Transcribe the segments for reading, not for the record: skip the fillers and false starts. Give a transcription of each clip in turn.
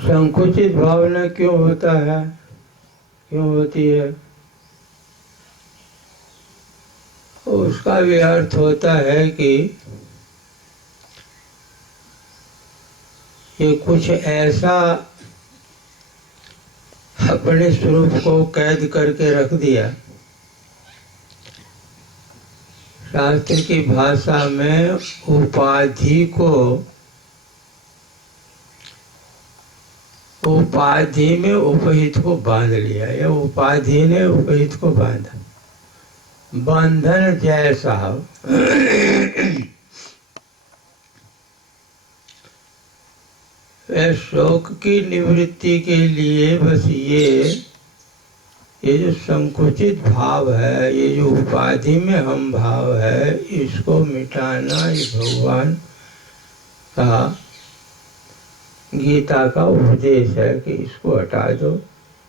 संकुचित भावना क्यों होता है, क्यों होती है? उसका भी अर्थ होता है कि ये कुछ ऐसा अपने स्वरूप को कैद करके रख दिया। शास्त्र की भाषा में उपाधि में उपहित को बांध लिया, या उपाधि ने उपहित को बांधा। बंधन जैसा शोक की निवृत्ति के लिए बस ये जो संकुचित भाव है, ये जो उपाधि में हम भाव है, इसको मिटाना ये भगवान का, गीता का उपदेश है कि इसको हटा दो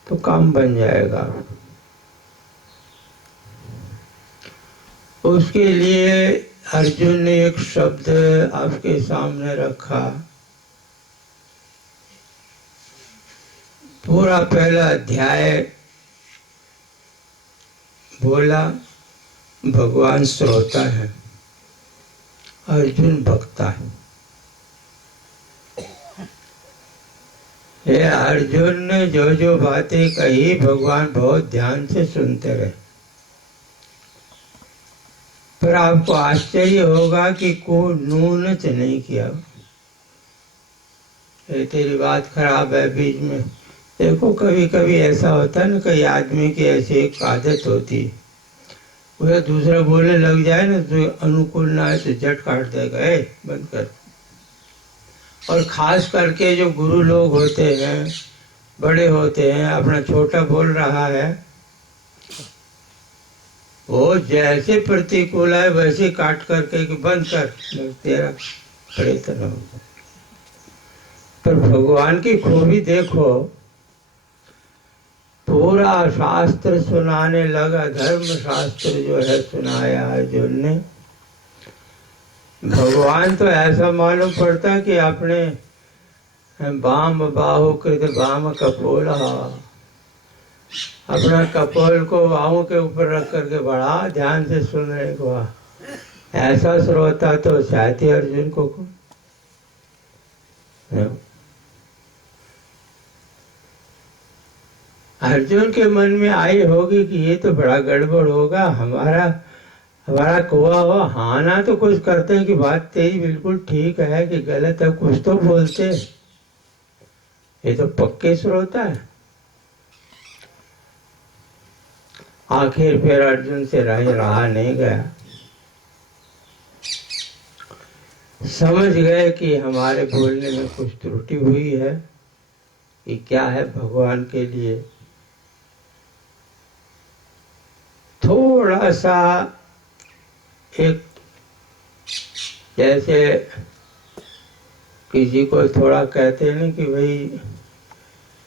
तो काम बन जाएगा। उसके लिए अर्जुन ने एक शब्द आपके सामने रखा। पूरा पहला अध्याय बोला भगवान श्रोता है, अर्जुन भक्ता है। ये अर्जुन ने जो जो बातें कही भगवान बहुत ध्यान से सुनते रहे। पर आपको आश्चर्य होगा कि कोई नूनच नहीं किया। ये तेरी बात खराब है बीच में। देखो कभी कभी ऐसा होता है ना, कई आदमी की ऐसी एक आदत होती है, वह दूसरा बोलने लग जाए ना तो अनुकूल ना है तो झट काट देगा, बंद कर। और खास करके जो गुरु लोग होते हैं, बड़े होते हैं, अपना छोटा बोल रहा है, वो जैसे प्रतिकूल है वैसे काट करके कि बंद कर, तेरा प्रयत्न होगा। पर भगवान की खूबी देखो, पूरा शास्त्र सुनाने लगा, धर्म शास्त्र जो है सुनाया अर्जुन ने। भगवान तो ऐसा मालूम पड़ता कि अपने बाम बाहु कृत बाम कपोला, अपना कपोल को बाहों के ऊपर रख करके बड़ा ध्यान से सुन रहे को। ऐसा श्रोता तो शायद ही अर्जुन को अर्जुन के मन में आई होगी कि ये तो बड़ा गड़बड़ होगा, हमारा कुआ हुआ। हाँ ना तो कुछ करते हैं कि बात तेरी बिल्कुल ठीक है कि गलत है, कुछ तो बोलते। ये तो पक्के श्रोता है। आखिर फिर अर्जुन से रहा नहीं गया। समझ गए कि हमारे बोलने में कुछ त्रुटि हुई है, कि क्या है भगवान के लिए थोड़ा सा एक, जैसे किसी को थोड़ा कहते हैं ना कि भाई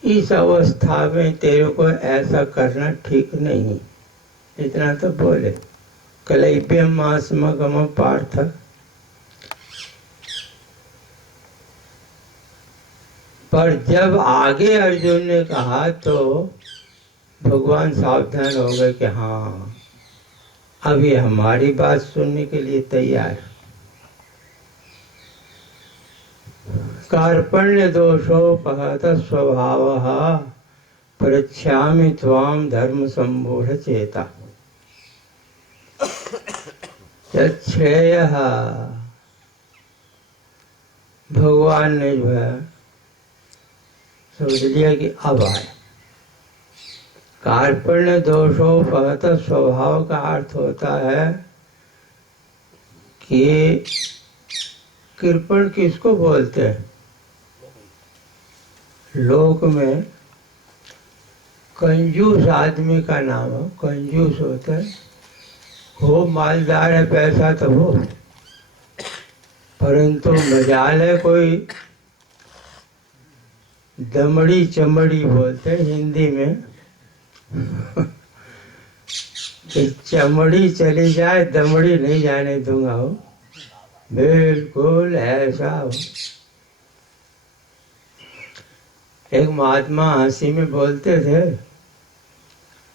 इस अवस्था में तेरे को ऐसा करना ठीक नहीं, इतना तो बोले। कलैप्यम मासमगम पार्थ, पर जब आगे अर्जुन ने कहा तो भगवान सावधान हो गए कि हाँ अब ये हमारी बात सुनने के लिए तैयार। कार्पण्य दोषोपहत स्वभावः पृच्छामि त्वां धर्म संबोध चेता श्रेयः। भगवान ने जो है समझ लिया कि अब आए। कार्पण्य दोषोपहत स्वभाव का अर्थ होता है कि कृपण किसको बोलते हैं? लोक में कंजूस आदमी का नाम है, कंजूस होता है। हो मालदार है, पैसा तो हो, परंतु मजाल है कोई दमड़ी चमड़ी बोलते हैं हिंदी में कि चमड़ी चली जाए दमड़ी नहीं जाने दूंगा। हो बिल्कुल ऐसा हो। एक महात्मा हंसी में बोलते थे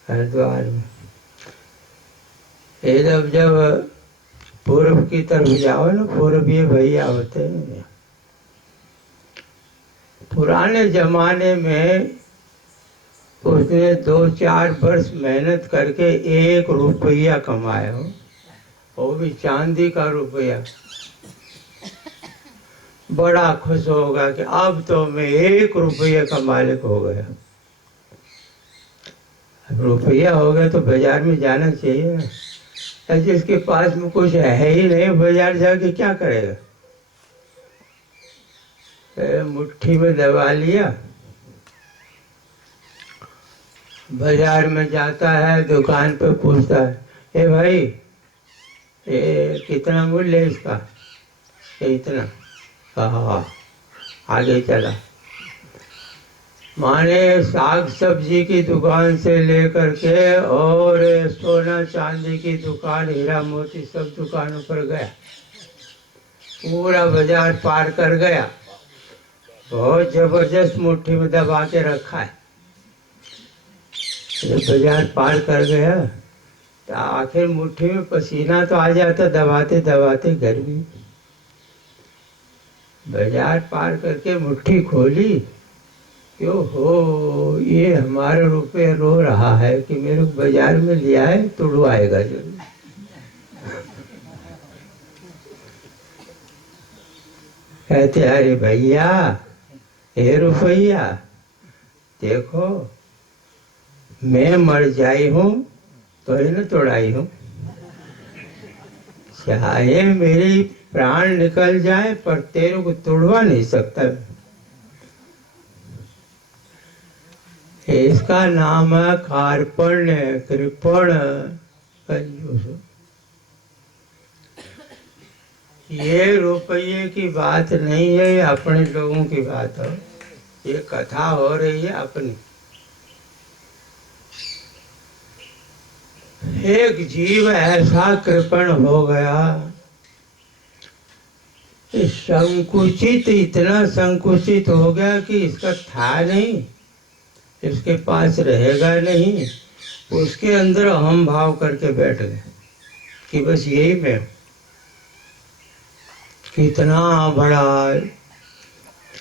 हरिद्वार में, ये जब पूर्व की तरफ जाओ ना, पूर्वीय भैया होते हैं, पुराने जमाने में उसने 2-4 वर्ष मेहनत करके 1 रुपया कमाया हो, वो भी चांदी का रुपया, बड़ा खुश होगा कि अब तो मैं 1 रुपये का मालिक हो गया। अब रुपया हो गया तो बाजार में जाना चाहिए ना, जिसके पास में कुछ है ही नहीं, बाजार जाके क्या करेगा? मुट्ठी में दबा लिया, बाजार में जाता है, दुकान पे पूछता है, ए भाई ये कितना मूल्य है इसका? ये इतना। हाँ, आगे चला। माने साग सब्जी की दुकान से लेकर के और सोना चांदी की दुकान, हीरा मोती सब दुकानों पर गया, पूरा बाजार पार कर गया, बहुत जबरदस्त मुट्ठी में दबा के रखा है। जब बाजार पार कर गया तो आखिर मुट्ठी में पसीना तो आ जाता, दबाते दबाते गर्मी। बाजार पार करके मुट्ठी खोली, क्यों हो, ये हमारा रुपये रो रहा है कि मेरे को बाजार में लिया है, तुड़वाएगा जरूर। कहते अरे भैया, हे रुपया, देखो मैं मर जाई हूँ तो ही न तोड़ाई हूँ, चाहे मेरी प्राण निकल जाए पर तेरे को तोड़वा नहीं सकता। इसका नाम है कार्पण्य, कृपण, कंजूस। ये रुपये की बात नहीं है, ये अपने लोगों की बात है, ये कथा हो रही है अपनी। एक जीव ऐसा कृपण हो गया, संकुचित, इतना संकुचित हो गया कि इसका था नहीं, इसके पास रहेगा नहीं, उसके अंदर अहम भाव करके बैठ गए कि बस यही मैं। कितना बड़ा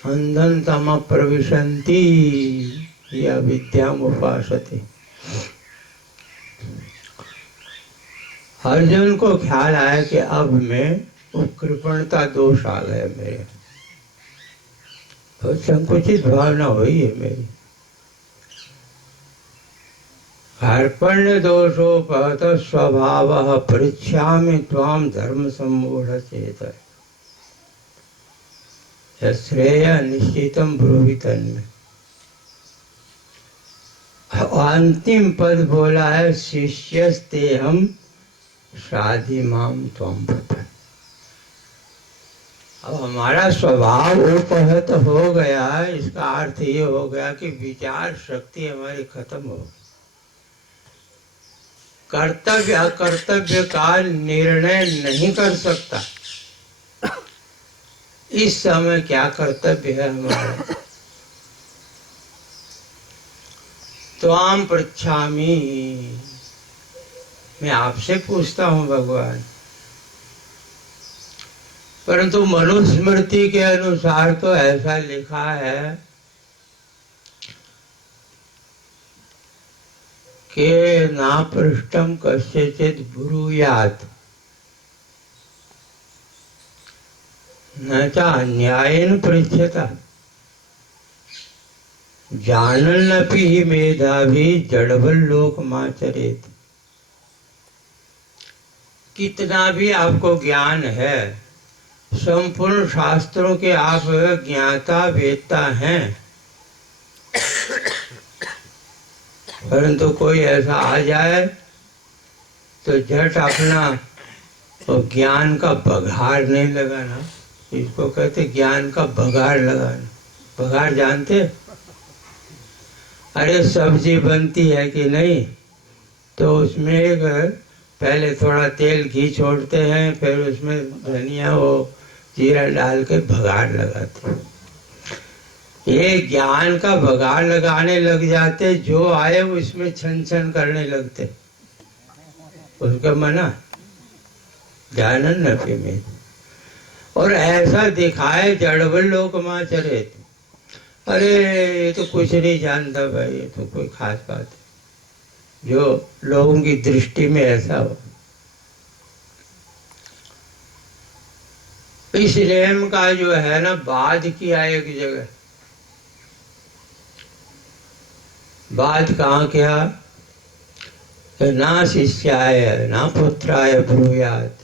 अंधन तम प्रविशन्ति या विद्याम उपासते। अर्जुन को ख्याल आया कि अब मैं वो कृपणता दोष आ गया मेरे, तो संकुचित भावना हुई है मेरी। कार्पण्य दोषोपहत स्वभाव परीक्षामि त्वाम धर्म सम्मूढ़ चेत श्रेय निश्चितम ब्रूहि तन्मे। अंतिम पद बोला है शिष्यस्तेहम साधिमाम त्वं ब्रत। अब हमारा स्वभाव उपहत हो गया, इसका अर्थ ये हो गया कि विचार शक्ति हमारी खत्म हो गई, कर्तव्य अकर्तव्य का निर्णय नहीं कर सकता। इस समय क्या कर्तव्य है हमारा? त्वाम पृच्छामि, मैं आपसे पूछता हूँ भगवान। परंतु मनुस्मृति के अनुसार तो ऐसा लिखा है कि ना पृष्ठम कस्यचित् ब्रूयात् न च अन्यायेन पृच्छ्यता जानन्नपि हि मेधावी जड़वल्लोकमाचरेत्। कितना भी आपको ज्ञान है, संपूर्ण शास्त्रों के आप ज्ञाता वेत्ता हैं, परंतु कोई ऐसा आ जाए तो झट अपना तो ज्ञान का बघार नहीं लगाना, इसको कहते ज्ञान का बघार लगाना। बघार जानते? अरे सब्जी बनती है कि नहीं, तो उसमें एक पहले थोड़ा तेल घी छोड़ते हैं, फिर उसमें धनिया वो जीरा डाल के बघार लगाते हैं। ये ज्ञान का बगाड़ लगाने लग जाते, जो आए उसमें छन छन करने लगते, उसका मना जानन न में। और ऐसा दिखाए जड़बल लोग माँ चरे, अरे ये तो कुछ नहीं जानता भाई, ये तो कोई खास बात है, जो लोगों की दृष्टि में ऐसा हो। इस रेम का जो है ना, बाध किया एक जगह, बात कहाँ किया, ना शिष्याय ना पुत्राय ब्रूयात,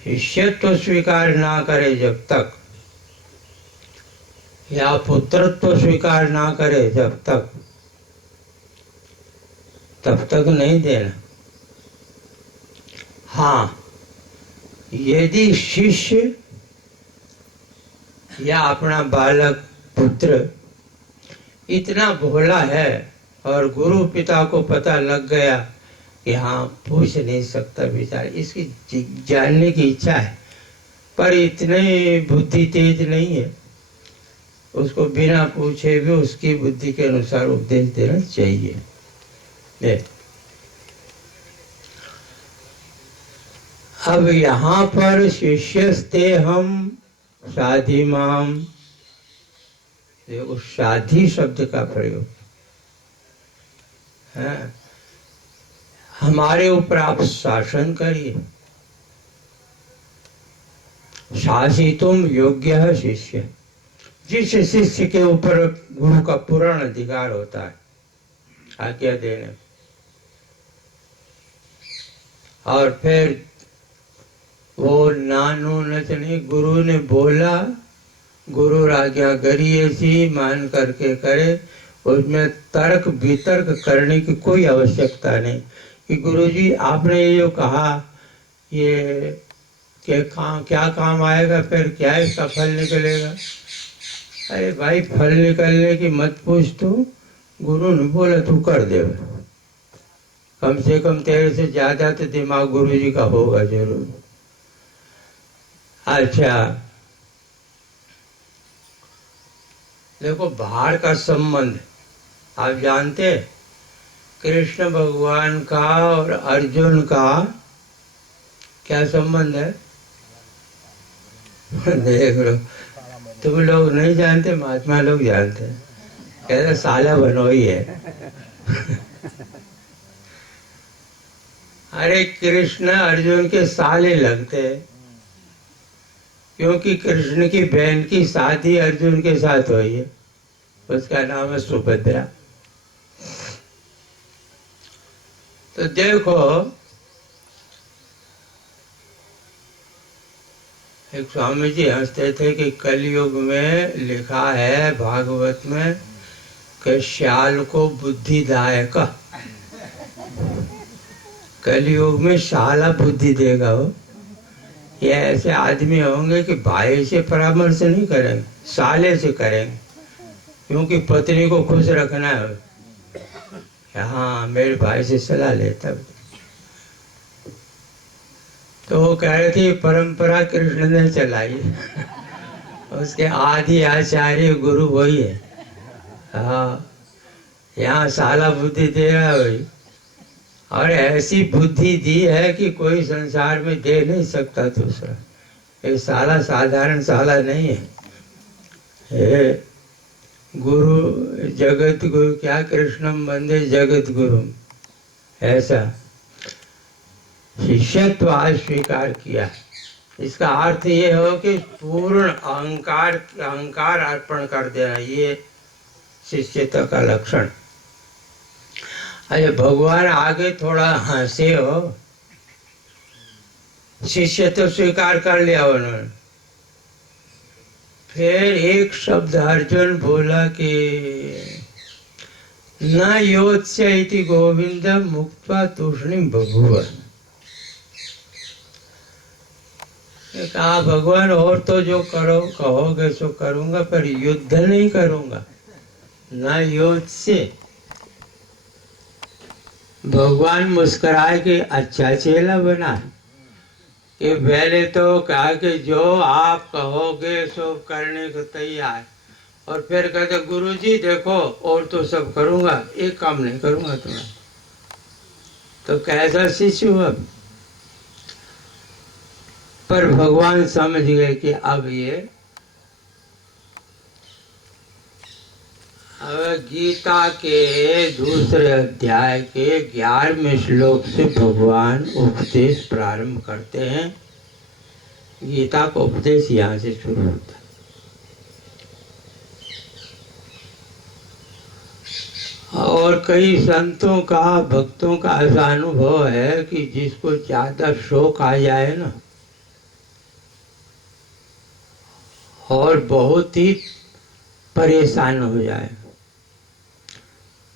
शिष्यत्व तो स्वीकार ना करे जब तक, या पुत्रत्व तो स्वीकार ना करे जब तक, तब तक नहीं देना। हाँ, यदि शिष्य या अपना बालक पुत्र इतना भोला है और गुरु पिता को पता लग गया कि हाँ पूछ नहीं सकता बेचारा, इसकी जानने की इच्छा है पर इतने बुद्धि तेज नहीं है, उसको बिना पूछे भी उसकी बुद्धि के अनुसार उपदेश देना चाहिए। ले। अब यहाँ पर शिष्यस्ते हम साधिमाम, देखो साधी शब्द का प्रयोग है, हमारे ऊपर आप शासन करिए, शासितुम योग्य है शिष्य, जिस शिष्य के ऊपर गुरु का पूर्ण अधिकार होता है आज्ञा देने। और फिर वो नानू नचनी, गुरु ने बोला, गुरु आज्ञा करी ऐसी मान करके करे, उसमें तर्क वितर्क करने की कोई आवश्यकता नहीं कि गुरुजी आपने ये जो कहा ये क्या काम आएगा, फिर क्या इसका फल निकलेगा। अरे भाई फल निकलने की मत पूछ, तू गुरु ने बोला तू कर दे, कम से कम तेरे से ज्यादा तो दिमाग गुरुजी का होगा जरूर। अच्छा देखो बाहर का संबंध आप जानते, कृष्ण भगवान का और अर्जुन का क्या संबंध है? देख लो, तुम लोग नहीं जानते, महात्मा लोग जानते हैं, कहते साला बनोई है। अरे कृष्ण अर्जुन के साले लगते, क्योंकि कृष्ण की बहन की शादी अर्जुन के साथ हुई है, उसका नाम है सुभद्रा। तो देखो एक स्वामी जी हंसते थे कि कलयुग में लिखा है भागवत में कि श्याल को बुद्धिदायक, कलयुग में शाला बुद्धि देगा वो। ये ऐसे आदमी होंगे कि भाई से परामर्श नहीं करेंगे, साले से करेंगे, क्योंकि पत्नी को खुश रखना है। हाँ मेरे भाई से सलाह लेता, तो वो कह रहे थे परंपरा कृष्ण ने चलाई, उसके आदि आचार्य गुरु वही है। हाँ यहाँ साला बुद्धि दे रहा है वही, और ऐसी बुद्धि दी है कि कोई संसार में दे नहीं सकता दूसरा। ये साला साधारण साला नहीं है, ये गुरु जगत गुरु, क्या कृष्णम वंदे जगत गुरु, ऐसा शिष्यत्व आज स्वीकार किया। इसका अर्थ ये हो कि पूर्ण अहंकार अर्पण कर देना, ये शिष्यत्व का लक्षण। अरे भगवान आगे थोड़ा हंसे हो, शिष्यत्व स्वीकार कर लिया उन्होंने, फिर एक शब्द अर्जुन बोला कि न योत्स्य इति गोविंद मुक्त्वा तूष्णीम बभूव। कहा भगवान और तो जो करो कहोगे सो करूंगा, पर युद्ध नहीं करूंगा। न योत्स्य, भगवान मुस्कुराए कि अच्छा चेला बना, कि पहले तो कहा कि जो आप कहोगे सो करने को तैयार, और फिर कहते गुरुजी देखो और तो सब करूंगा, एक काम नहीं करूंगा तुम्हारा। तो कैसा शिष्य हुआ? पर भगवान समझ गए कि अब गीता के दूसरे अध्याय के 11वें श्लोक से भगवान उपदेश प्रारंभ करते हैं। गीता का उपदेश यहाँ से शुरू होता है। और कई संतों का, भक्तों का ऐसा अनुभव है कि जिसको ज्यादा शौक आ जाए ना, और बहुत ही परेशान हो जाए,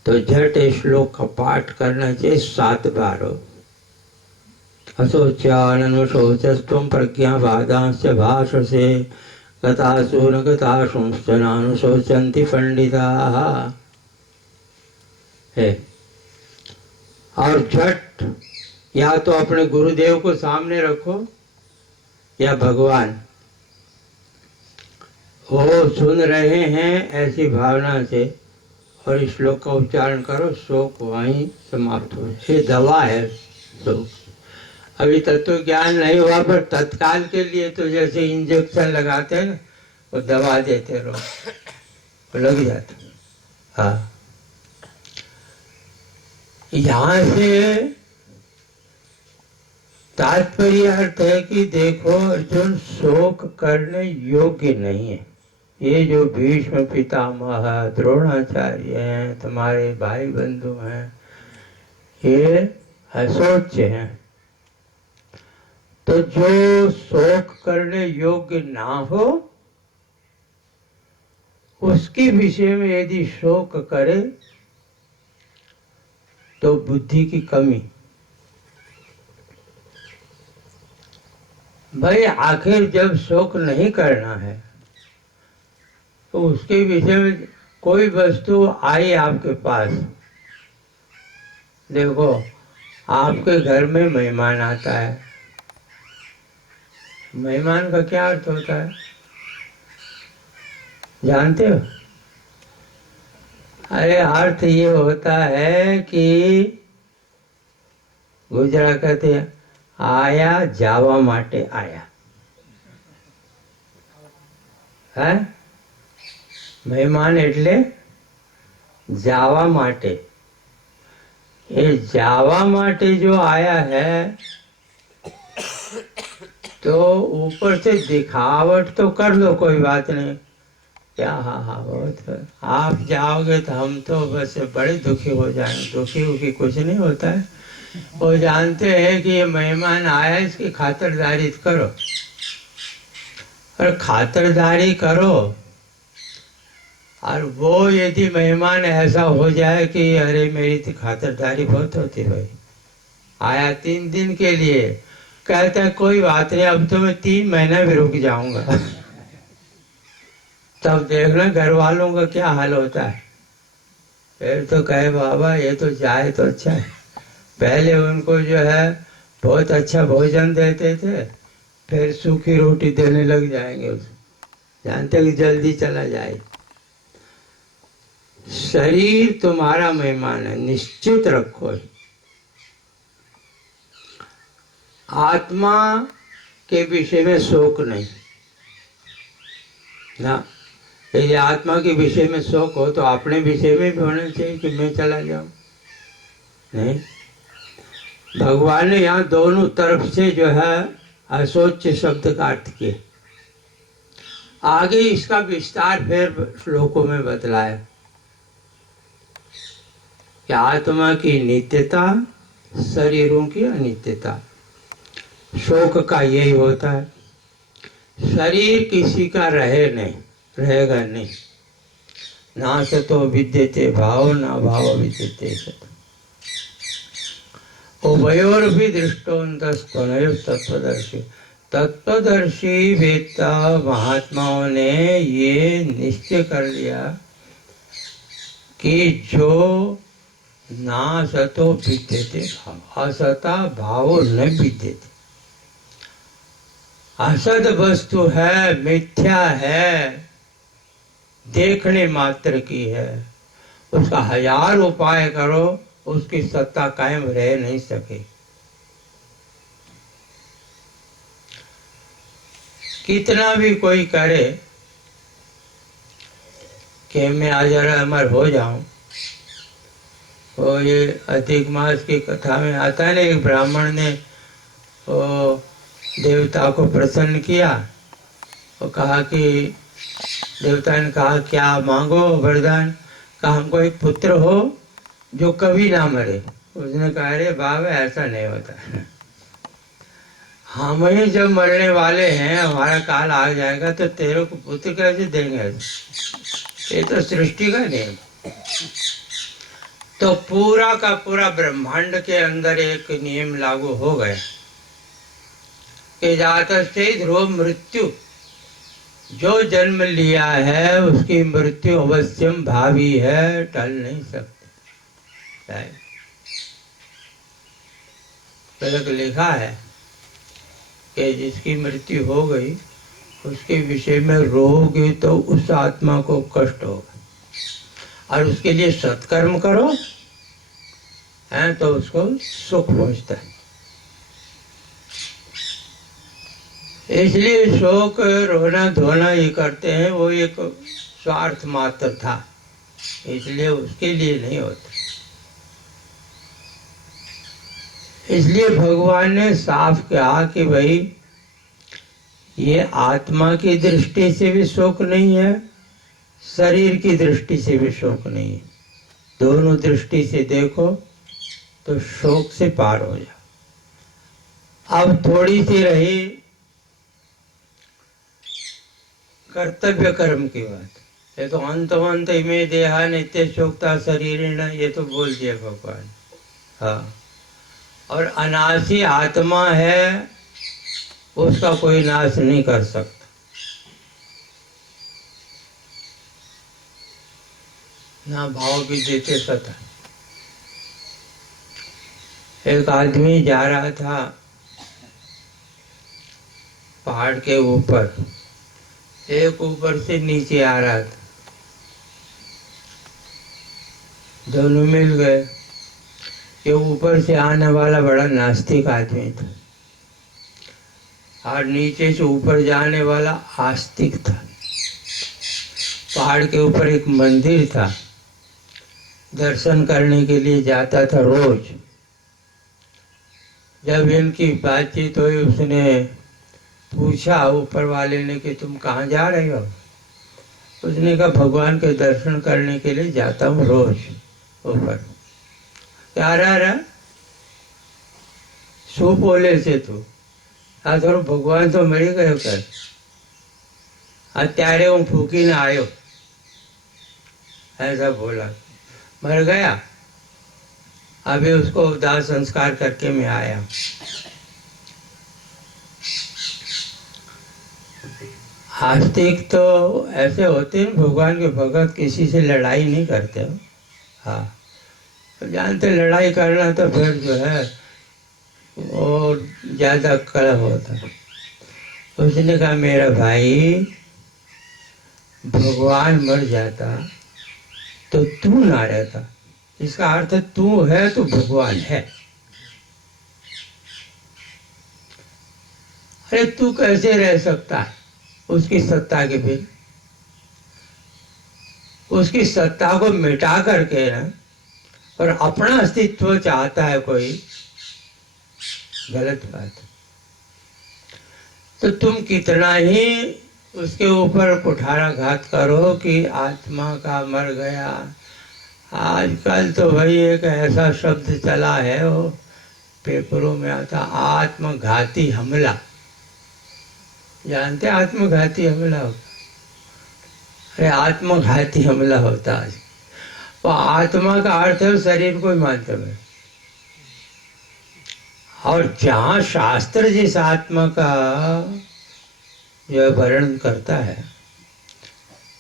तो झट श्लोक का पाठ करना चाहिए 7 बार। अशोचाननुशोचस्त्वं प्रज्ञावादांश्च भाषसे गतासु न गतासुंश्च नानुशोचन्ति पंडिताः। है और झट या तो अपने गुरुदेव को सामने रखो या भगवान वो सुन रहे हैं ऐसी भावना से, और इस श्लोक का उच्चारण करो, शोक वहीं समाप्त हो। ये दवा है शोक। अभी तत्व ज्ञान नहीं हुआ, पर तत्काल के लिए तो जैसे इंजेक्शन लगाते हैं ना, वो दवा देते रहो, वो लग जाता। हाँ, यहाँ से तात्पर्य अर्थ है कि देखो अर्जुन, शोक करने योग्य नहीं है। ये जो भीष्म पितामह, द्रोणाचार्य हैं, तुम्हारे भाई बंधु हैं, ये अशोच्य हैं। तो जो शोक करने योग्य ना हो, उसके विषय में यदि शोक करे तो बुद्धि की कमी। भाई आखिर जब शोक नहीं करना है तो उसके विषय में कोई वस्तु आई आपके पास, देखो आपके घर में मेहमान आता है, मेहमान का क्या अर्थ होता है जानते हो? अरे अर्थ ये होता है कि गुजरात कहते हैं आया जावा माटे आया है। મહેમાન એટલે जावा माटे। ये जावा माटे जो आया है तो ऊपर से दिखावट तो कर लो, कोई बात नहीं, क्या हाँ हाँ बहुत है। आप जाओगे तो हम तो बस बड़े दुखी हो जाएंगे। दुखी हो के कुछ नहीं होता है, वो जानते हैं कि ये मेहमान आया, इसकी खातिरदारी करो। और खातिरदारी करो, और वो यदि मेहमान ऐसा हो जाए कि अरे मेरी तो खातिरदारी बहुत होती भाई, आया 3 दिन के लिए, कहता है कोई बात नहीं, अब तो मैं 3 महीना भी रुक जाऊंगा। तब देखना घर वालों का क्या हाल होता है। फिर तो कहे बाबा ये तो जाए तो अच्छा है। पहले उनको जो है बहुत अच्छा भोजन देते थे, फिर सूखी रोटी देने लग जाएंगे, जानते कि जल्दी चला जाए। शरीर तुम्हारा मेहमान है, निश्चित रखो। आत्मा के विषय में शोक नहीं ना। यदि आत्मा के विषय में शोक हो तो अपने विषय में भी होना चाहिए कि मैं चला जाऊं। नहीं, भगवान ने यहाँ दोनों तरफ से जो है अशोच्य शब्द का अर्थ किया। आगे इसका विस्तार फिर श्लोकों में बतलाया कि आत्मा की नित्यता, शरीरों की अनित्यता। शोक का यही होता है, शरीर किसी का रहे नहीं, रहेगा नहीं। ना सतो विद्यते भाव, ना भाव विद्यते सत। उभयोरपि दृष्टोऽन्तस्तनयोः तत्त्वदर्शी। तत्वदर्शी वेत्ता महात्माओं ने ये निश्चय कर लिया कि जो ना सतो विद्यते भाव, असता भावो न विद्यते। असद वस्तु है, मिथ्या है, देखने मात्र की है। उसका 1000 उपाय करो, उसकी सत्ता कायम रह नहीं सके। कितना भी कोई करे कि मैं अजर अमर हो जाऊं। वो ये अधिक मास की कथा में आता है ना, एक ब्राह्मण ने वो देवता को प्रसन्न किया। वो कहा कि देवता ने कहा क्या मांगो वरदान। कहा हमको एक पुत्र हो जो कभी ना मरे। उसने कहा अरे बाबा ऐसा नहीं होता, हम ही जब मरने वाले हैं, हमारा काल आ जाएगा तो तेरे को पुत्र कैसे देंगे? ये तो सृष्टि का नियम। तो पूरा का पूरा ब्रह्मांड के अंदर एक नियम लागू हो गया कि जातस्ते ध्रुव मृत्यु, जो जन्म लिया है उसकी मृत्यु अवश्यम भावी है, टल नहीं सकती। तलक लिखा है कि जिसकी मृत्यु हो गई उसके विषय में रोगे तो उस आत्मा को कष्ट होगा, और उसके लिए सत्कर्म करो है तो उसको सुख पहुंचता है। इसलिए शोक रोना धोना ये करते हैं, वो एक स्वार्थ मात्र था, इसलिए उसके लिए नहीं होता। इसलिए भगवान ने साफ कहा कि भाई ये आत्मा की दृष्टि से भी शोक नहीं है, शरीर की दृष्टि से भी शोक नहीं है। दोनों दृष्टि से देखो तो शोक से पार हो जाओ। अब थोड़ी सी रही कर्तव्य कर्म की बात। ये तो अंत में देहा नित्य शोकता शरीर, ये तो बोल दिया भगवान। हाँ, और अनाशी आत्मा है, उसका कोई नाश नहीं कर सकता। ना भाव भी देते सता। एक आदमी जा रहा था पहाड़ के ऊपर, एक ऊपर से नीचे आ रहा था, दोनों मिल गए। ये ऊपर से आने वाला बड़ा नास्तिक आदमी था और नीचे से ऊपर जाने वाला आस्तिक था। पहाड़ के ऊपर एक मंदिर था, दर्शन करने के लिए जाता था रोज। जब इनकी बातचीत हुई, उसने पूछा ऊपर वाले ने कि तुम कहाँ जा रहे हो? उसने कहा भगवान के दर्शन करने के लिए जाता हूँ रोज ऊपर। क्या रहा शू बोले से तू आ थोड़ा भगवान तो मरी गयो कर, अत्यारे हूँ फूकी ना आयो, ऐसा बोला। मर गया। अभी उसको दाह संस्कार करके मैं आया। आस्तिक तो ऐसे होते हैं, भगवान के भगत किसी से लड़ाई नहीं करते हो। हाँ, तो जानते लड़ाई करना तो फिर जो है और ज्यादा कलह होता। उसने कहा मेरा भाई, भगवान मर जाता तो तू ना रहता, इसका अर्थ तू है तो भगवान है। अरे तू कैसे रह सकता है उसकी सत्ता के बिन? उसकी सत्ता को मिटा करके ना और अपना अस्तित्व चाहता है कोई, गलत बात। तो तुम कितना ही उसके ऊपर कुठाराघात करो कि आत्मा का मर गया। आजकल तो भाई एक ऐसा शब्द चला है, वो पेपरों में आता, आत्मघाती हमला। जानते आत्मघाती हमला होता? अरे आत्मघाती हमला होता है। वो आत्मा का अर्थ है शरीर को ही मानते हुए। और जहाँ शास्त्र जिस आत्मा का जो वर्णन करता है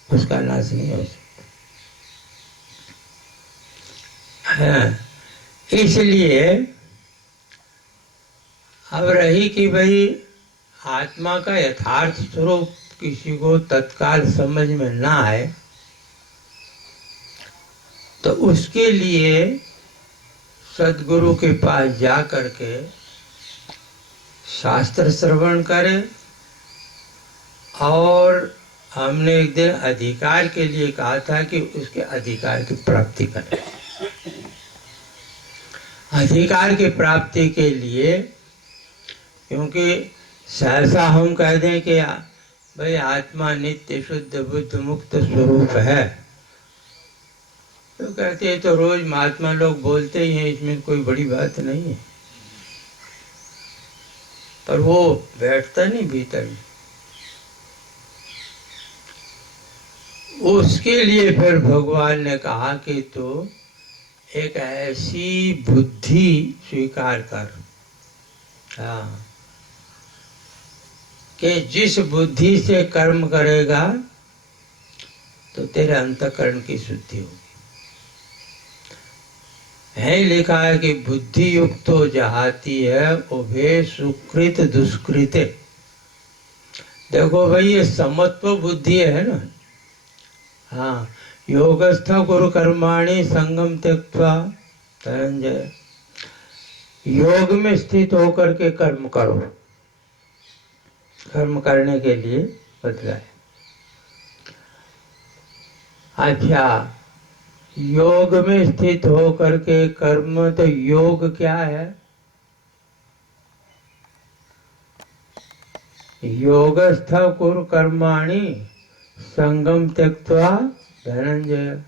उसका नाश नहीं हो सकता। हाँ, इसलिए अब रही कि भाई आत्मा का यथार्थ स्वरूप किसी को तत्काल समझ में ना आए तो उसके लिए सद्गुरु के पास जा करके शास्त्र श्रवण करे। और हमने एक दिन अधिकार के लिए कहा था कि उसके अधिकार की प्राप्ति करें। अधिकार की प्राप्ति के लिए, क्योंकि सहसा हम कह दें कि भाई आत्मा नित्य शुद्ध बुद्ध मुक्त स्वरूप है, तो कहते हैं तो रोज महात्मा लोग बोलते ही हैं, इसमें कोई बड़ी बात नहीं है, पर वो बैठता नहीं भीतर। उसके लिए फिर भगवान ने कहा कि तो एक ऐसी बुद्धि स्वीकार कर, हाँ, कि जिस बुद्धि से कर्म करेगा तो तेरे अंतःकरण की शुद्धि होगी। है लिखा है कि बुद्धि युक्तो जहाती है उभे सुकृत दुष्कृते। देखो भाई, ये समत्व बुद्धि है ना। हाँ, योगस्थ गुरु कर्माणि संगम त्यक्त्वा धनंजय। योग में स्थित होकर के कर्म करो। कर्म करने के लिए बतलाए। अच्छा, योग में स्थित होकर के कर्म, तो योग क्या है? योगस्थ कुरु कर्माणि संगम त्यक्त्वा धनंजय।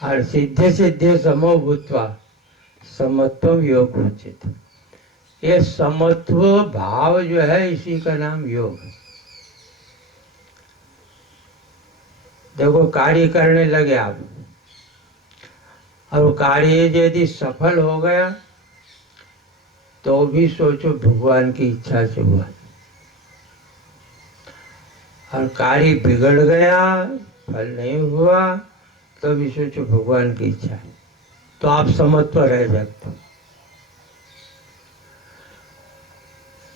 और सिद्धे सिद्धे समो भूत्वा समत्व योग उचित। ये समत्व भाव जो है, इसी का नाम योग। देखो, कार्य करने लगे आप, और वो कार्य यदि सफल हो गया तो भी सोचो भगवान की इच्छा से हुआ, और कार्य बिगड़ गया, फल नहीं हुआ, तो भी सोचो भगवान की इच्छा है, तो आप समत्व रह जाते हो।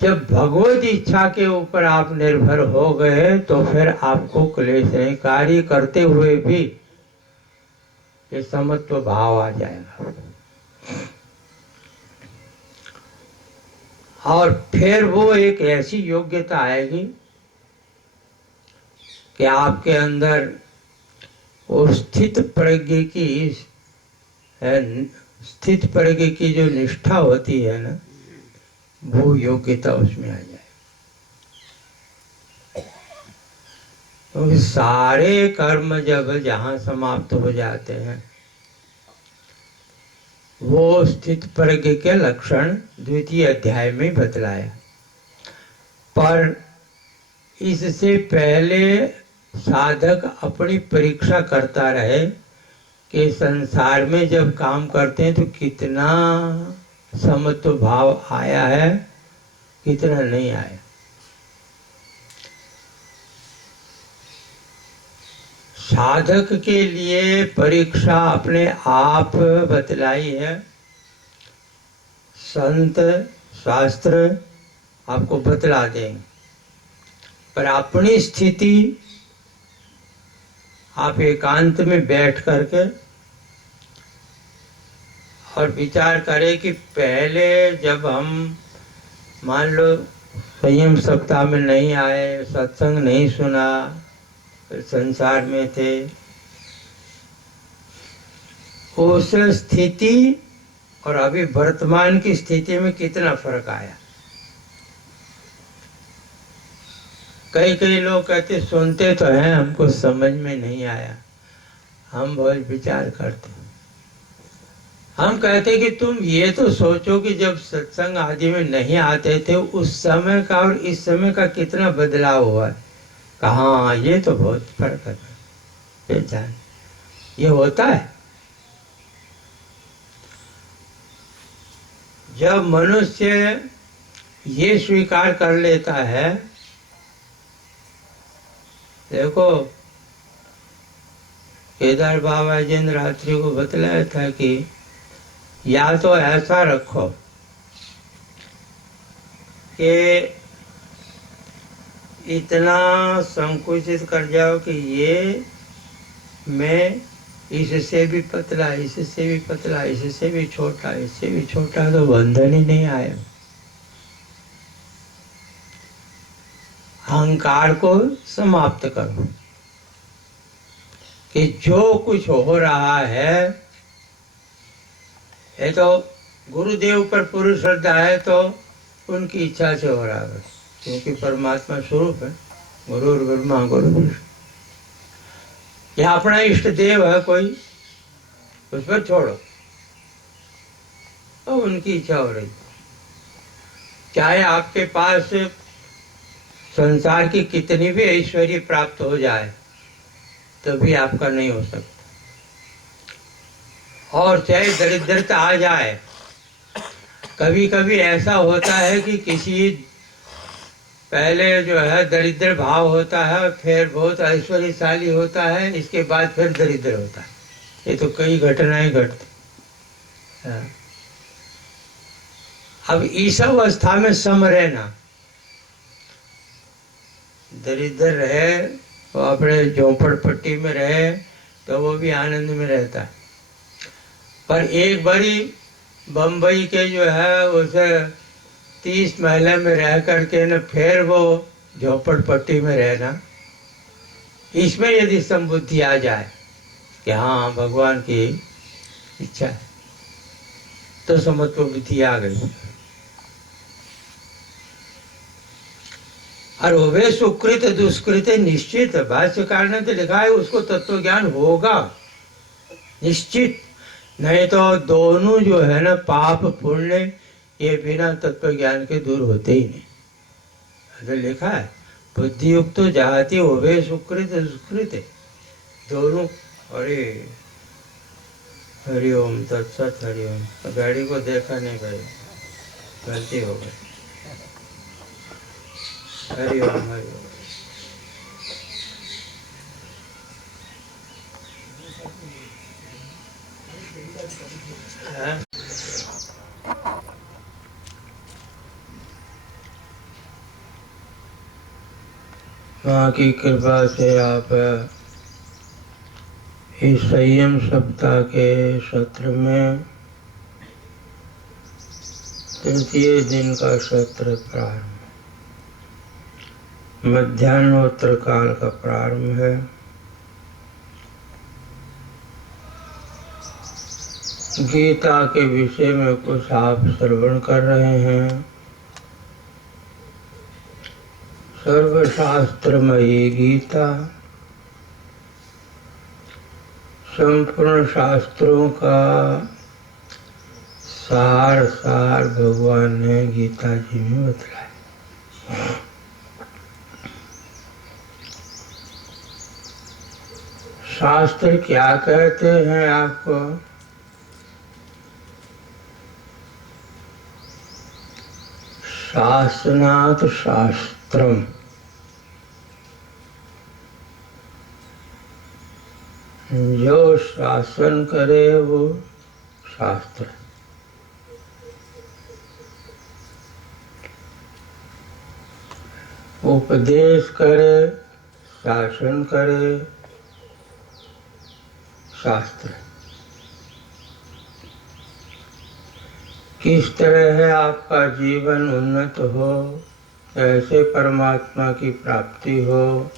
जब भगवत इच्छा के ऊपर आप निर्भर हो गए तो फिर आपको क्लेश नहीं। कार्य करते हुए भी ये समत्व भाव आ जाएगा। और फिर वो एक ऐसी योग्यता आएगी कि आपके अंदर वो स्थित प्रज्ञ की स्थित प्रज्ञ की जो निष्ठा होती है ना, वो योग्यता उसमें आ जाए। तो सारे कर्म जब जहाँ समाप्त हो जाते हैं, वो स्थित प्रज्ञ के लक्षण द्वितीय अध्याय में बतलाया। पर इससे पहले साधक अपनी परीक्षा करता रहे कि संसार में जब काम करते हैं तो कितना समत्व भाव आया है, कितना नहीं आया। साधक के लिए परीक्षा अपने आप बतलाई है। संत शास्त्र आपको बतला देंगे, पर अपनी स्थिति आप एकांत में बैठ करके और विचार करें कि पहले जब हम मान लो संयम सप्ताह में नहीं आए, सत्संग नहीं सुना, संसार में थे, उस स्थिति और अभी वर्तमान की स्थिति में कितना फर्क आया। कई लोग कहते सुनते तो हैं, हमको समझ में नहीं आया। हम बहुत विचार करते, हम कहते कि तुम ये तो सोचो कि जब सत्संग आदि में नहीं आते थे, उस समय का और इस समय का कितना बदलाव हुआ है। कहाँ, ये तो बहुत फर्क है। पहचान ये होता है जब मनुष्य ये स्वीकार कर लेता है। देखो, केदार बाबा जी ने रात्रि को बतलाया था कि या तो ऐसा रखो कि इतना संकुचित कर जाओ कि ये मैं इससे भी पतला, इससे भी पतला, इससे भी छोटा, इससे भी छोटा, तो बंधन ही नहीं आया। अहंकार को समाप्त करो कि जो कुछ हो रहा है, ये तो गुरुदेव पर पूरी श्रद्धा है तो उनकी इच्छा से हो रहा है, क्योंकि परमात्मा स्वरूप है। गुरु और ब्रह्मा गुरु विष्णु, यह अपना इष्ट देव है कोई, उस पर छोड़ो, तो उनकी इच्छा हो रही। चाहे आपके पास संसार की कितनी भी ऐश्वर्य प्राप्त हो जाए तो भी आपका नहीं हो सकता, और चाहे दरिद्रता आ जाए। कभी कभी ऐसा होता है कि किसी पहले जो है दरिद्र भाव होता है, फिर बहुत ऐश्वर्यशाली होता है, इसके बाद फिर दरिद्र होता है। ये तो कई घटनाएं घटती। अब इस अवस्था में सम रहना, दरिद्र रहे तो अपने झोंपड़पट्टी में रहे तो वो भी आनंद में रहता है, पर एक बारी बम्बई के जो है उसे 30 महल में रह करके न फिर वो झोपड़पट्टी में रहना, इसमें यदि संबुद्धि आ जाए कि हाँ भगवान की इच्छा है, तो समत्व बुद्धि आ गई। और वे सुकृत दुष्कृत निश्चित, भाष्यकार ने तो लिखा है उसको तत्व ज्ञान होगा निश्चित, नहीं तो दोनों जो है ना पाप पुण्य ये बिना तत्व ज्ञान के दूर होते ही नहीं। तो लिखा है बुद्धि युक्त तो जाति होवे सुकृत दुष्कृत, दोनों। अरे हरि ओम तत्सत, हरि ओम। गाड़ी को देखा नहीं भाई, गलती हो गई। हरि ओम हरि ओम। माँ की कृपा से आप इस संयम सप्ताह के सत्र में तृतीय दिन का सत्र प्रारंभ, मध्यान्होत्तर काल का प्रारंभ है। गीता के विषय में कुछ आप श्रवण कर रहे हैं। सर्वशास्त्रमयी गीता, संपूर्ण शास्त्रों का सार भगवान ने गीता जी में बतलाया। शास्त्र क्या कहते हैं आपको? शासनात् शास्त्रम, जो शासन करे वो शास्त्र। उपदेश करे, शासन करे, शास्त्र। किस तरह है आपका जीवन उन्नत हो, कैसे परमात्मा की प्राप्ति हो,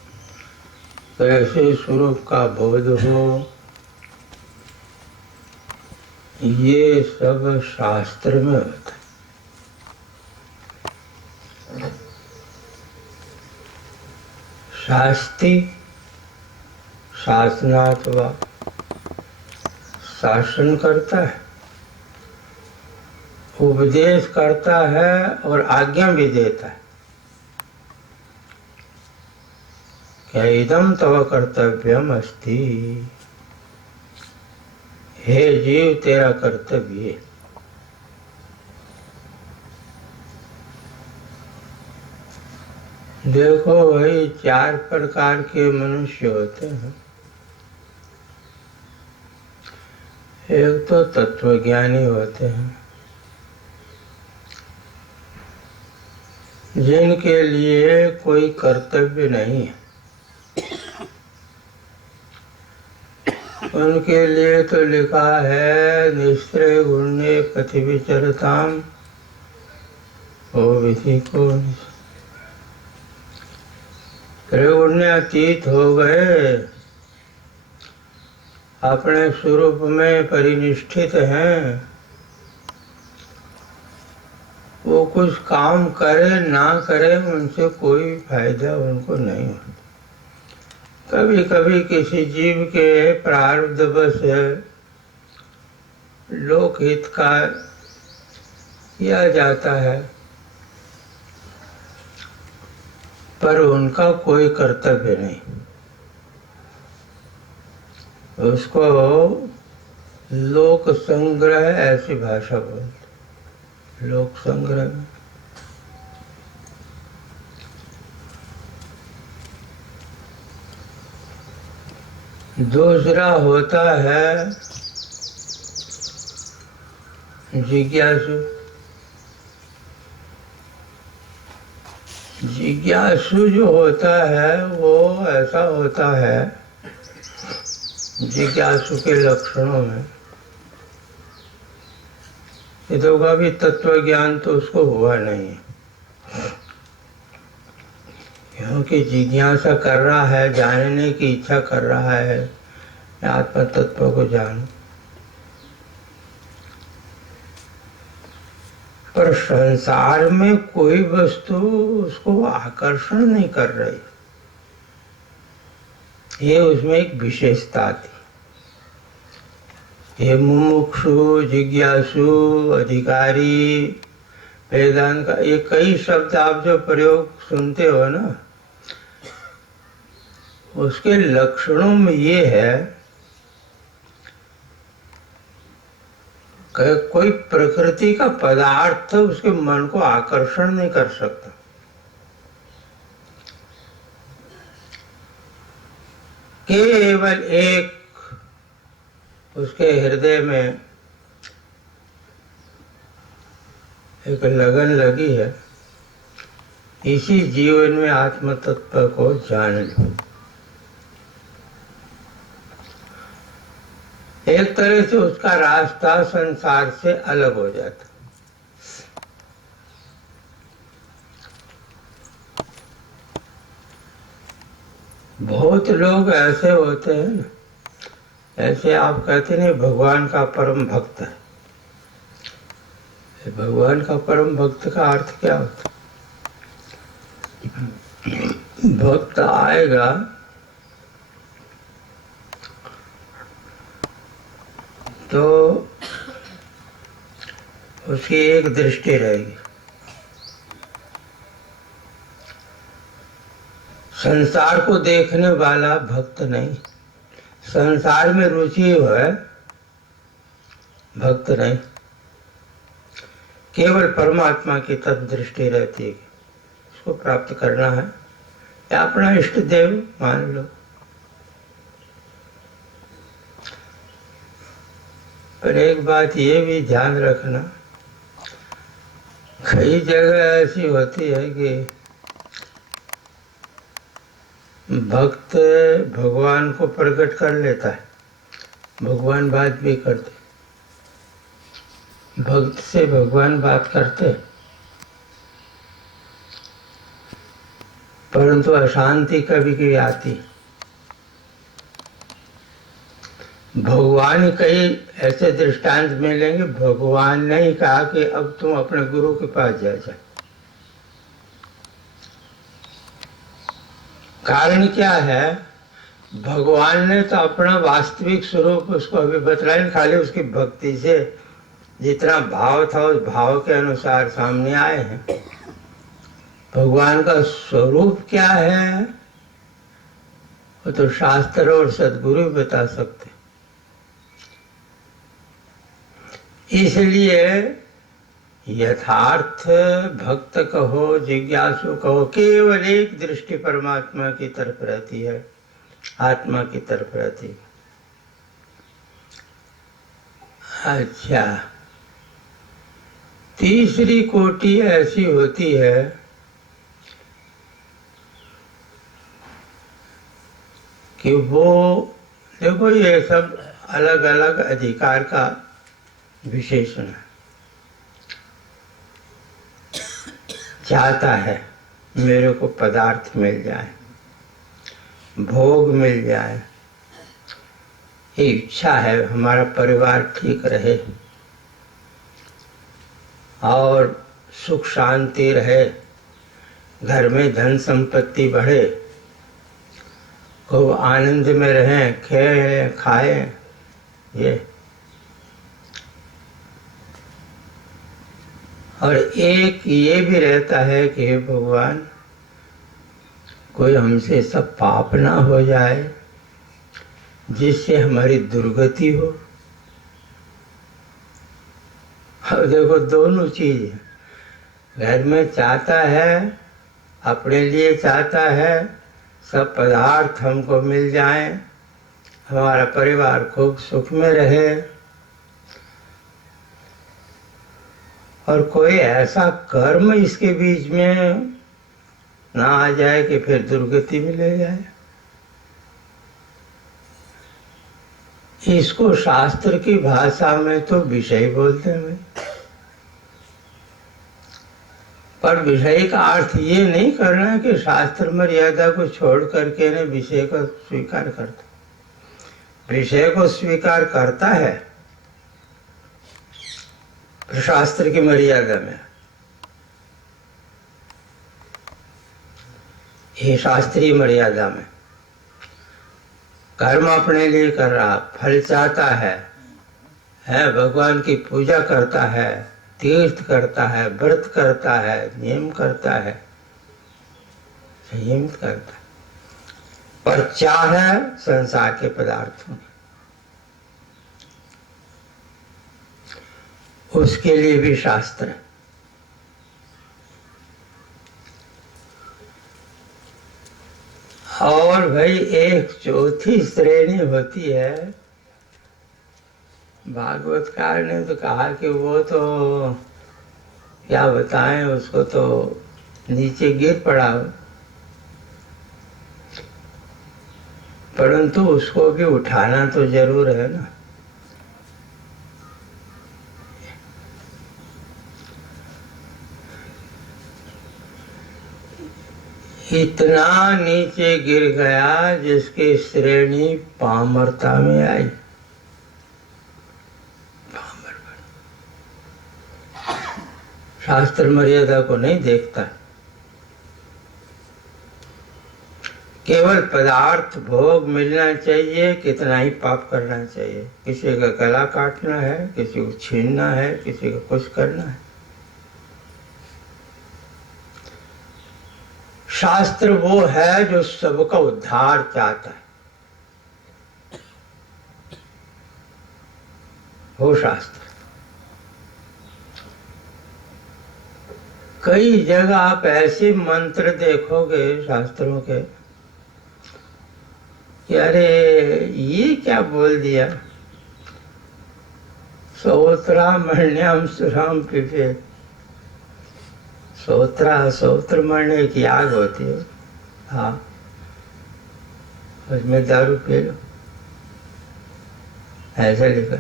कैसे स्वरूप का बोध हो, ये सब शास्त्र में होता है। शास्त्री शासनात्वा, शासन करता है, उपदेश करता है और आज्ञा भी देता है। क्या इदम तव कर्तव्यम अस्ति, हे जीव तेरा कर्तव्य। देखो भाई, 4 प्रकार के मनुष्य होते हैं। एक तो तत्वज्ञानी होते हैं, जिनके लिए कोई कर्तव्य नहीं है, उनके लिए तो लिखा है निश्चय गुण्य पथि विचरताम, वो विधि को त्रिगुण्यातीत हो गए, अपने स्वरूप में परिनिष्ठित हैं। वो कुछ काम करे ना करे उनसे कोई फायदा उनको नहीं होता। कभी कभी किसी जीव के प्रारब्धवश लोकहित का किया जाता है, पर उनका कोई कर्तव्य नहीं। उसको लोक संग्रह ऐसी भाषा बोलते, लोक संग्रह। दूसरा होता है जिज्ञासु। जिज्ञासु जो होता है वो ऐसा होता है, जिज्ञासु के लक्षणों में इधर का भी तत्व ज्ञान तो उसको हुआ नहीं, क्योंकि जिज्ञासा कर रहा है, जानने की इच्छा कर रहा है आत्म तत्व को जान, पर संसार में कोई वस्तु उसको आकर्षण नहीं कर रही। ये उसमें एक विशेषता थी। ये मुमुक्षु, जिज्ञासु, अधिकारी, वेदांत का ये कई शब्द आप जो प्रयोग सुनते हो ना, उसके लक्षणों में ये है कि कोई प्रकृति का पदार्थ उसके मन को आकर्षण नहीं कर सकता। केवल एक उसके हृदय में एक लगन लगी है, इसी जीवन में आत्म तत्व को जान लो। एक तरह से उसका रास्ता संसार से अलग हो जाता। बहुत लोग ऐसे होते हैं ना, ऐसे आप कहते नहीं भगवान का परम भक्त है। भगवान का परम भक्त का अर्थ क्या होता? भक्त आएगा तो उसकी एक दृष्टि रहेगी, संसार को देखने वाला भक्त नहीं, संसार में रुचि है भक्त नहीं, केवल परमात्मा की तरफ दृष्टि रहती है। उसको प्राप्त करना है या अपना इष्ट देव मान लो। पर एक बात ये भी ध्यान रखना, कई जगह ऐसी होती है कि भक्त भगवान को प्रकट कर लेता है, भगवान बात भी करते, भक्त से भगवान बात करते, परंतु अशांति कभी कभी आती। भगवान कई ऐसे दृष्टांत मिलेंगे, भगवान ने ही कहा कि अब तुम अपने गुरु के पास जा। कारण क्या है? भगवान ने तो अपना वास्तविक स्वरूप उसको अभी बतलाया, खाली उसकी भक्ति से जितना भाव था उस भाव के अनुसार सामने आए हैं। भगवान का स्वरूप क्या है वो तो शास्त्र और सद्गुरु बता सकते। इसलिए यथार्थ भक्त कहो, जिज्ञासु कहो, केवल एक दृष्टि परमात्मा की तरफ रहती है, आत्मा की तरफ रहती है। अच्छा, तीसरी कोटि ऐसी होती है कि वो देखो ये सब अलग अलग अधिकार का विशेषण है। चाहता है मेरे को पदार्थ मिल जाए, भोग मिल जाए, ये इच्छा है, हमारा परिवार ठीक रहे और सुख शांति रहे, घर में धन संपत्ति बढ़े, खूब आनंद में रहें, खेलें खाएं, ये। और एक ये भी रहता है कि हे भगवान, कोई हमसे सब पाप ना हो जाए जिससे हमारी दुर्गति हो। अब देखो दोनों चीज है, घर में चाहता है, अपने लिए चाहता है सब पदार्थ हमको मिल जाएं, हमारा परिवार खूब सुख में रहे, और कोई ऐसा कर्म इसके बीच में ना आ जाए कि फिर दुर्गति में ले जाए। इसको शास्त्र की भाषा में तो विषय बोलते हैं, पर विषय का अर्थ ये नहीं करना कि शास्त्र मर्यादा को छोड़ करके ने विषय को स्वीकार करता। विषय को स्वीकार करता है शास्त्र की मर्यादा में। ये शास्त्रीय मर्यादा में कर्म अपने लिए कर रहा, फल चाहता है, भगवान की पूजा करता है, तीर्थ करता है, व्रत करता है, नियम करता है, संयम करता है, पर चाह है संसार के पदार्थों की, उसके लिए भी शास्त्र है। और भाई एक चौथी श्रेणी होती है, भागवतकार ने तो कहा कि वो तो क्या बताएं, उसको तो नीचे गिर पड़ा, परंतु उसको भी उठाना तो जरूर है ना। इतना नीचे गिर गया जिसकी श्रेणी पामरता में आई। शास्त्र मर्यादा को नहीं देखता, केवल पदार्थ भोग मिलना चाहिए, कितना ही पाप करना चाहिए। किसी का गला काटना है, किसी को छीनना है, किसी को कुछ करना है। शास्त्र वो है जो सबका उद्धार चाहता है, वो शास्त्र। कई जगह आप ऐसे मंत्र देखोगे शास्त्रों के कि अरे ये क्या बोल दिया, सोत्रा मरण्याम सुराम पिपे। सोत्र मरने की आग होती है, हाँ, उसमें दारू पी लो, ऐसा लिखा।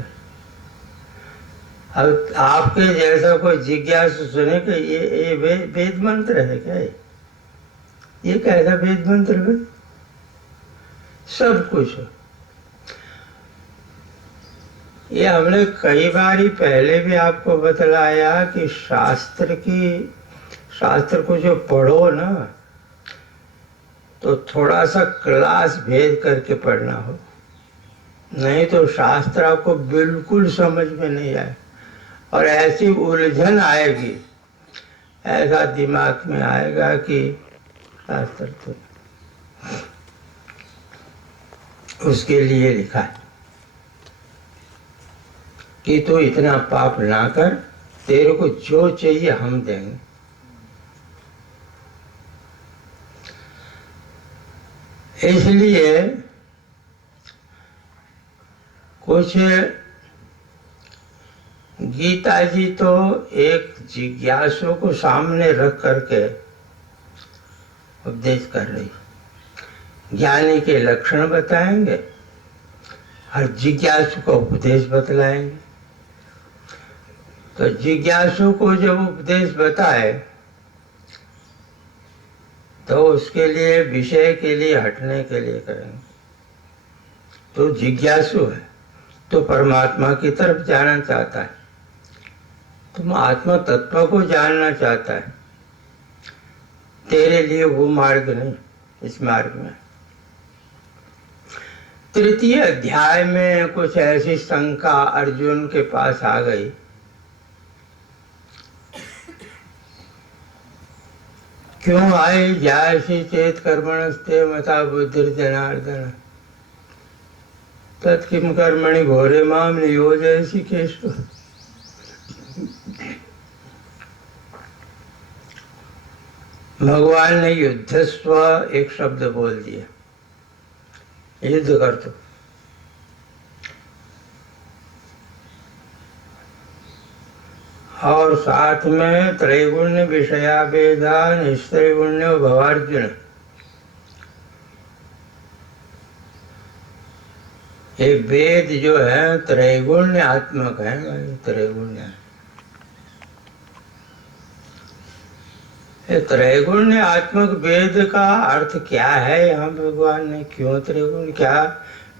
अब आपके जैसा कोई जिज्ञासु सुने कि ये वेद मंत्र है क्या? ये कैसा वेद मंत्र है? सब कुछ हो। ये हमने कई बार पहले भी आपको बतलाया कि शास्त्र को जो पढ़ो ना, तो थोड़ा सा क्लास भेद करके पढ़ना हो, नहीं तो शास्त्र आपको बिल्कुल समझ में नहीं आए और ऐसी उलझन आएगी, ऐसा दिमाग में आएगा कि शास्त्र तो उसके लिए लिखा है कि तू इतना पाप ना कर, तेरे को जो चाहिए हम देंगे। इसलिए कुछ गीता जी तो एक जिज्ञासु को सामने रख करके उपदेश कर रही, ज्ञानी के लक्षण बताएंगे और जिज्ञासु को उपदेश बतलाएंगे। तो जिज्ञासु को जब उपदेश बताए तो उसके लिए विषय के लिए हटने के लिए करेंगे। तो जिज्ञासु है तो परमात्मा की तरफ जाना चाहता है, तुम आत्मा तत्व को जानना चाहता है, तेरे लिए वो मार्ग नहीं, इस मार्ग में। तृतीय अध्याय में कुछ ऐसी शंका अर्जुन के पास आ गई, क्यों आई जायसी चेत कर्मणस्ते मता बुद्धिर्जनार्दन तत्किम कर्मणि घोरे माम नियोजयसि केशव। भगवान ने युद्धस्व एक शब्द बोल दिया, युद्ध कर दो। और साथ में त्रैगुण्य विषया वेदा निस्त्रैगुण्य भवार्जुन। ये वेद जो है त्रैगुण्य आत्मक है, त्रैगुण्य। त्रैगुण्य आत्मक वेद का अर्थ क्या है? यहाँ भगवान ने क्यों त्रिगुण, क्या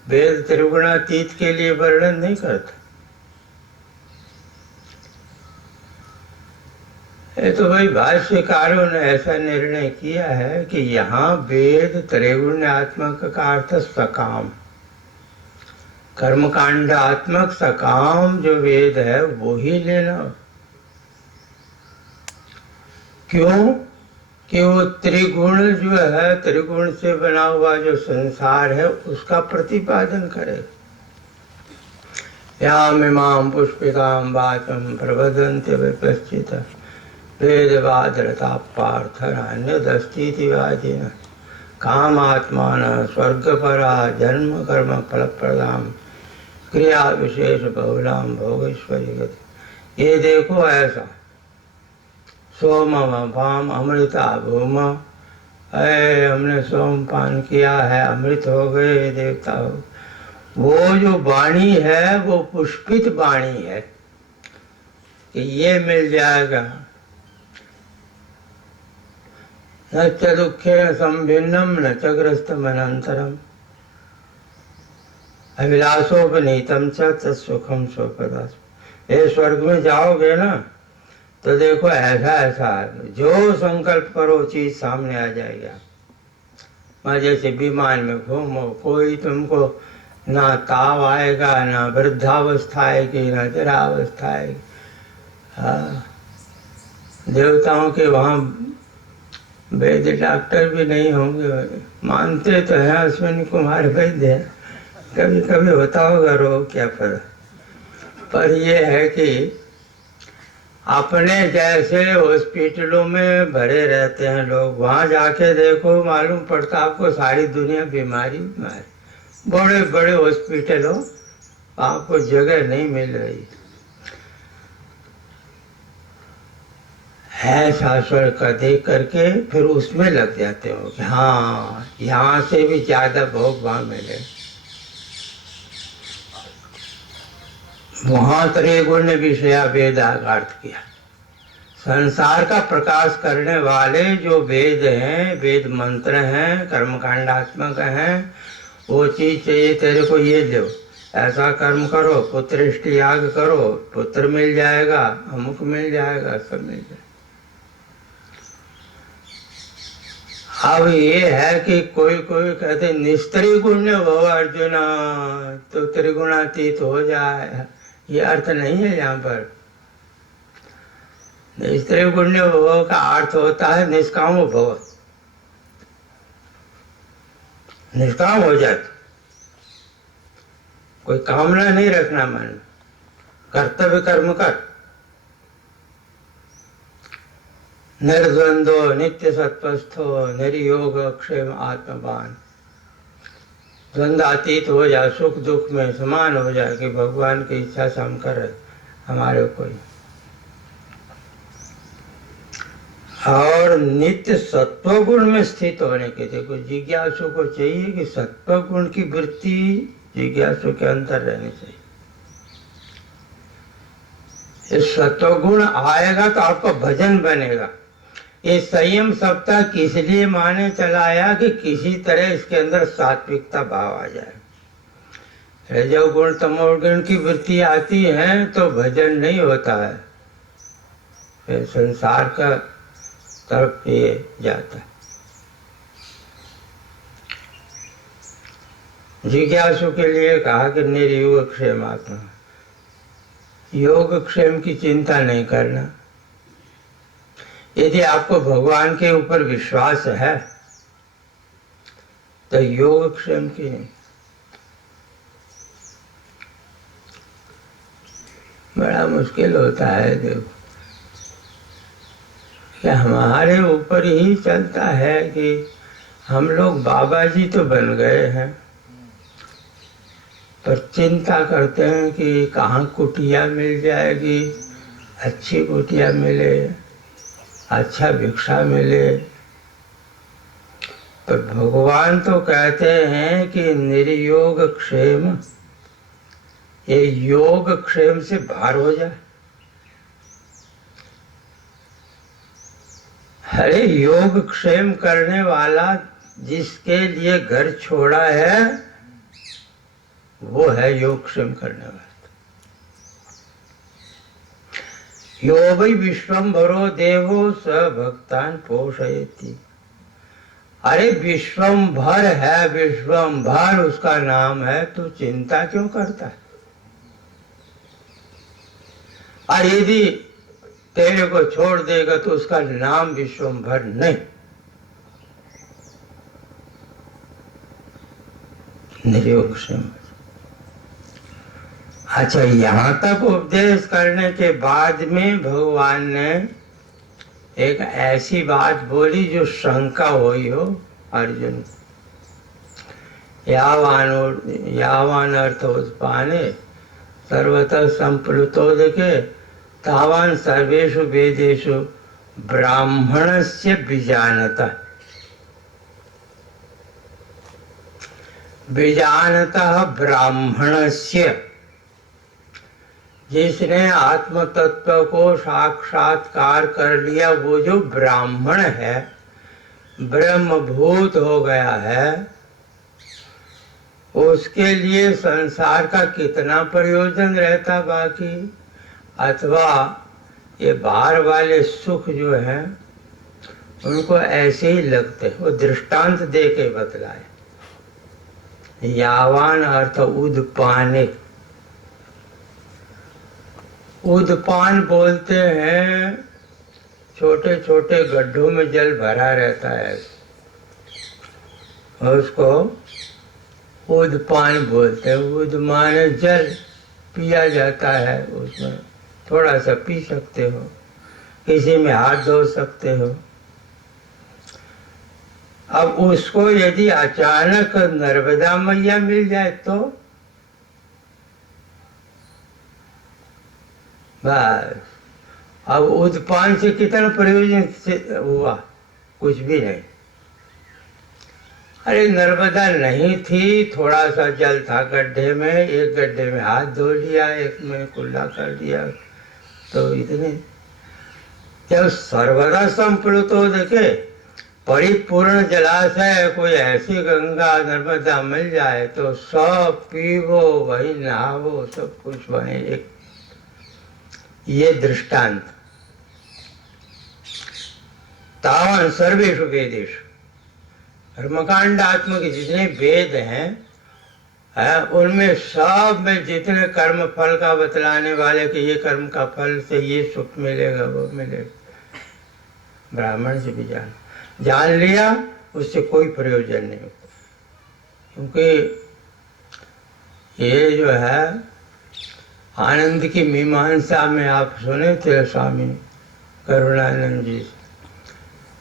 वेद त्रिगुणातीत के लिए वर्णन नहीं करता? ये तो भाई भाष्यकारों ने ऐसा निर्णय किया है कि यहाँ वेद त्रैगुण्यात्मक का अर्थ सकाम, कर्मकांडात्मक सकाम जो वेद है वो ही लेना। क्यों? कि वो त्रिगुण जो है, त्रिगुण से बना हुआ जो संसार है उसका प्रतिपादन करे। यामिमां पुष्पिकां वाचं प्रवदन्ति विपश्चित् वेदवादरता पार्थ नान्यदस्तीति वादिनः कामात्मानः स्वर्गपरा जन्म कर्म फलप्रदां क्रिया विशेष बहुलां भोगेश्वरी गति। ये देखो ऐसा सोम वाम अमृता भूम, अरे हमने सोम पान किया है, अमृत हो गए देवता हो। वो जो वाणी है वो पुष्पित वाणी है कि ये मिल जाएगा। न च दुखेन संभिन्नम न च ग्रस्तम अनंतरम अभिलाषोपनीतम च तत्सुखम स्वपदास। ये स्वर्ग में जाओगे ना तो देखो ऐसा ऐसा जो संकल्प करो चीज सामने आ जाएगा। मैं जैसे विमान में घूमो, कोई तुमको ना ताव आएगा, ना वृद्धावस्था आएगी, ना जरावस्था आएगी। हाँ, देवताओं के वहाँ वैद्य डॉक्टर भी नहीं होंगे, मानते तो है अश्विनी कुमार वैद्य, कभी कभी होता होगा रोग, क्या फर्क। पर ये है कि अपने जैसे हॉस्पिटलों में भरे रहते हैं लोग, वहाँ जाके देखो मालूम पड़ता आपको सारी दुनिया बीमारी बीमारी। बड़े बड़े हॉस्पिटलों आपको जगह नहीं मिल रही है। शास्त्र का देख करके फिर उसमें लग जाते हो कि हाँ यहाँ से भी ज्यादा भोग वहाँ मिले। वहाँ त्रिगुण विषया वेद अर्थ किया। संसार का प्रकाश करने वाले जो वेद हैं, वेद मंत्र हैं, कर्मकांडात्मक हैं, वो चीज चाहिए तेरे को, ये लो, ऐसा कर्म करो, पुत्रेष्टि याग करो, पुत्र मिल जाएगा, अमुक मिल जाएगा, सब मिल जाएगा। अब ये है कि कोई कोई कहते निस्त्रिगुण्य भव अर्जुन, तो त्रिगुणातीत हो जाए, ये अर्थ नहीं है यहाँ पर। निस्त्रिगुण्य भव का अर्थ होता है निष्काम भव, निष्काम हो जाए, कोई कामना नहीं रखना मन में, कर्तव्य कर्म कर, निर्द्वंदो नित्य सत्वस्थो निर्योग क्षेम आत्मवान। द्वंद्वातीत हो जाए, सुख दुख में समान हो जाए कि भगवान की इच्छा से हम कर रहे, हमारे कोई। और नित्य सत्व गुण में स्थित होने के, देखो जिज्ञासु को चाहिए कि सत्व गुण की वृत्ति जिज्ञासु के अंदर रहनी चाहिए। ये सत्व गुण आएगा तो आपका भजन बनेगा। ये संयम सप्ताह किस लिए माने चलाया कि किसी तरह इसके अंदर सात्विकता भाव आ जाए। रजोगुण तमोगुण की वृत्ति आती है तो भजन नहीं होता है, फिर संसार का तरफ ये जाता है। जिज्ञासु के लिए कहा कि निर्योग क्षेमात्मा, योग क्षेम की चिंता नहीं करना। यदि आपको भगवान के ऊपर विश्वास है तो योग क्षेम की नहीं। बड़ा मुश्किल होता है देखो कि हमारे ऊपर ही चलता है कि हम लोग बाबा जी तो बन गए हैं, पर चिंता करते हैं कि कहाँ कुटिया मिल जाएगी, अच्छी कुटिया मिले, अच्छा भिक्षा मिले। पर भगवान तो कहते हैं कि निर्योग क्षेम, ये योग क्षेम से बाहर हो जाए। अरे योग क्षेम करने वाला जिसके लिए घर छोड़ा है वो है योग क्षेम करने वाला। यो वै विश्वम्भरो देवो स भक्तान पोषयति। अरे विश्वम्भर है, विश्वम्भर उसका नाम है, तो चिंता क्यों करता है? और यदि तेरे को छोड़ देगा तो उसका नाम विश्वम्भर नहीं। निर्योग क्षेम। अच्छा, यहां तक उपदेश करने के बाद में भगवान ने एक ऐसी बात बोली जो शंका हुई हो अर्जुन। यावान अर्थोत्पाने सर्वतः संप्लुतोदके तावान सर्वेषु वेदेषु ब्राह्मणस्य बीजानता। बीजानतः ब्राह्मणस्य, जिसने आत्म तत्व को साक्षात्कार कर लिया, वो जो ब्राह्मण है, ब्रह्मभूत हो गया है, उसके लिए संसार का कितना प्रयोजन रहता बाकी। अथवा ये बाहर वाले सुख जो हैं उनको ऐसे ही लगते। वो दृष्टांत दे के बतलाए। यावान अर्थ उदपाने, उदपान बोलते हैं छोटे छोटे गड्ढों में जल भरा रहता है, उसको उदपान बोलते हैं। उद माने जल, पिया जाता है, उसमें थोड़ा सा पी सकते हो, किसी में हाथ धो सकते हो। अब उसको यदि अचानक नर्मदा मैया मिल जाए तो बस, अब उदपान से कितना प्रयोजन हुआ? कुछ भी नहीं। अरे नर्मदा नहीं थी, थोड़ा सा जल था गड्ढे में, एक गड्ढे में हाथ धो लिया, एक में कुल्ला कर दिया, तो इतने। जब सर्वदा संप्लुत हो देखे परिपूर्ण जलाशय, कोई ऐसी गंगा नर्मदा मिल जाए तो सब पीवो, वही नहावो, सब कुछ वही एक। ये दृष्टांत। तावन सर्वेषु वेदेषु, कर्मकांडात्मक जितने वेद हैं उनमें सब में जितने कर्म फल का बतलाने वाले कि ये कर्म का फल से ये सुख मिलेगा, वो मिलेगा, ब्राह्मण से भी जान लिया, उससे कोई प्रयोजन नहीं होता। क्योंकि ये जो है आनंद की मीमांसा में आप सुने थे स्वामी करुणानंद जी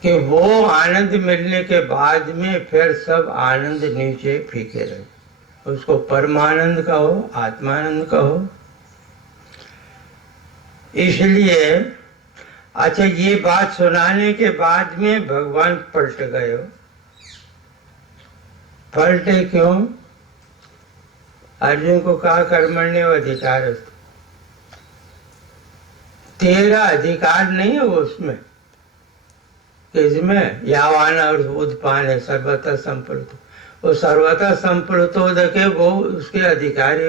कि वो आनंद मिलने के बाद में फिर सब आनंद नीचे फीके रहे। उसको परमानंद कहो, आत्मानंद कहो। इसलिए अच्छा, ये बात सुनाने के बाद में भगवान पलट गए हो। पलटे क्यों? अर्जुन को कहा कर्मण्य अधिकार, तेरा अधिकार नहीं है उसमें, इसमें यावान और उत्पान है सर्वथा संप्लुत। वो सर्वथा संप्लुत हो देखे वो उसके अधिकारी